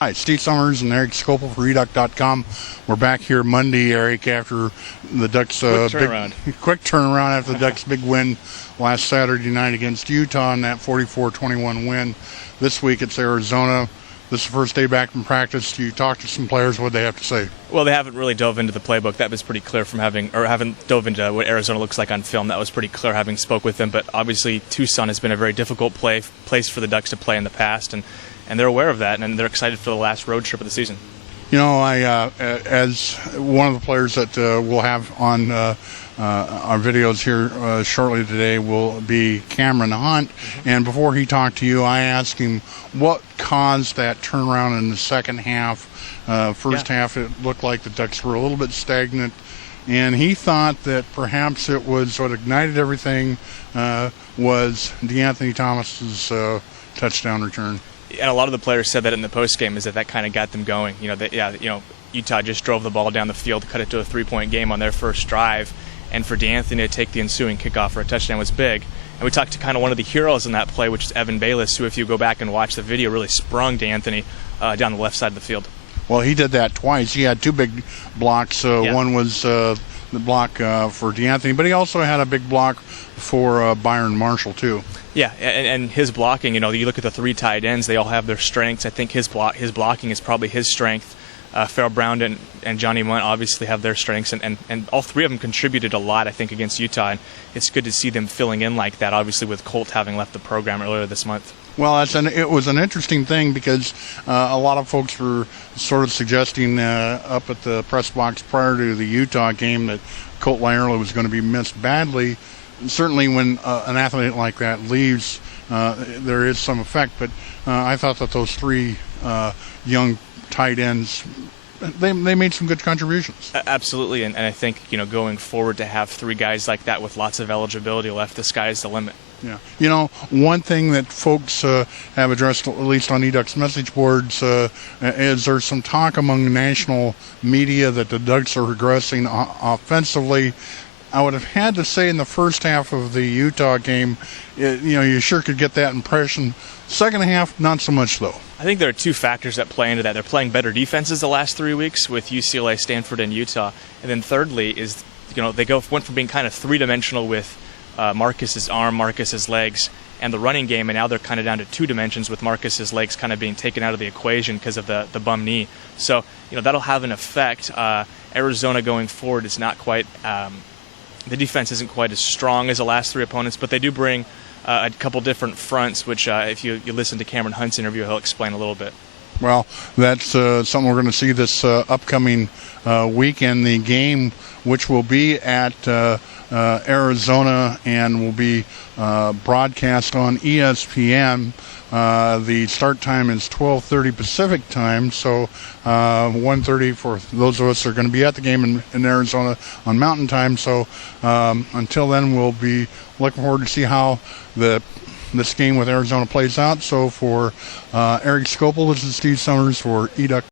Hi, Steve Summers and Erik Skopil for EDuck.com. We're back here Monday, Eric, after the Ducks' quick turnaround after the Ducks' big win last Saturday night against Utah in that 44-21 win. This week it's Arizona. This is the first day back from practice. You talk to some players, what they have to say? Well, they haven't really dove into the playbook. That was pretty clear from haven't dove into what Arizona looks like on film. That was pretty clear having spoke with them. But obviously, Tucson has been a very difficult place for the Ducks to play in the past, and they're aware of that, and they're excited for the last road trip of the season. You know, as one of the players that we'll have on our videos here shortly today will be Cameron Hunt. And before he talked to you, I asked him what caused that turnaround in the second half. First half, it looked like the Ducks were a little bit stagnant, and he thought that perhaps it was what ignited everything was DeAnthony Thomas's touchdown return. And a lot of the players said that in the postgame, is that kind of got them going. Utah just drove the ball down the field, cut it to a 3-point game on their first drive, and for DeAnthony to take the ensuing kickoff for a touchdown was big. And we talked to kind of one of the heroes in that play, which is Evan Bayless, who, if you go back and watch the video, really sprung DeAnthony down the left side of the field. Well, he did that twice. He had two big blocks. One was the block for DeAnthony, but he also had a big block for Byron Marshall, too. Yeah, and his blocking, you look at the three tight ends, they all have their strengths. I think his blocking is probably his strength. Farrell Brown and Johnny Munt obviously have their strengths, and all three of them contributed a lot, I think, against Utah. And it's good to see them filling in like that, obviously with Colt having left the program earlier this month. Well, it was an interesting thing because a lot of folks were sort of suggesting up at the press box prior to the Utah game that Colt Lyerla was going to be missed badly. Certainly when an athlete like that leaves, there is some effect. But I thought that those three young tight ends, they made some good contributions. Absolutely, and I think going forward to have three guys like that with lots of eligibility left, the sky's the limit. Yeah, one thing that folks have addressed, at least on EDuck's message boards, is there's some talk among national media that the Ducks are regressing offensively. I would have had to say in the first half of the Utah game, you sure could get that impression. Second half, not so much, though. I think there are two factors that play into that. They're playing better defenses the last 3 weeks with UCLA, Stanford, and Utah. And then thirdly is, they went from being kind of three-dimensional with Marcus's arm, Marcus's legs, and the running game, and now they're kind of down to 2 dimensions with Marcus's legs kind of being taken out of the equation because of the bum knee. So, that'll have an effect. Arizona going forward is not quite... the defense isn't quite as strong as the last three opponents, but they do bring a couple different fronts, which if you listen to Cameron Hunt's interview, he'll explain a little bit. Well, that's something we're going to see this upcoming weekend. The game, which will be at Arizona and will be broadcast on ESPN. The start time is 12:30 Pacific time, so 1:30 for those of us that are going to be at the game in Arizona on Mountain Time. So until then, we'll be looking forward to see how this game with Arizona plays out. So for Erik Skopil, this is Steve Summers for EDuck.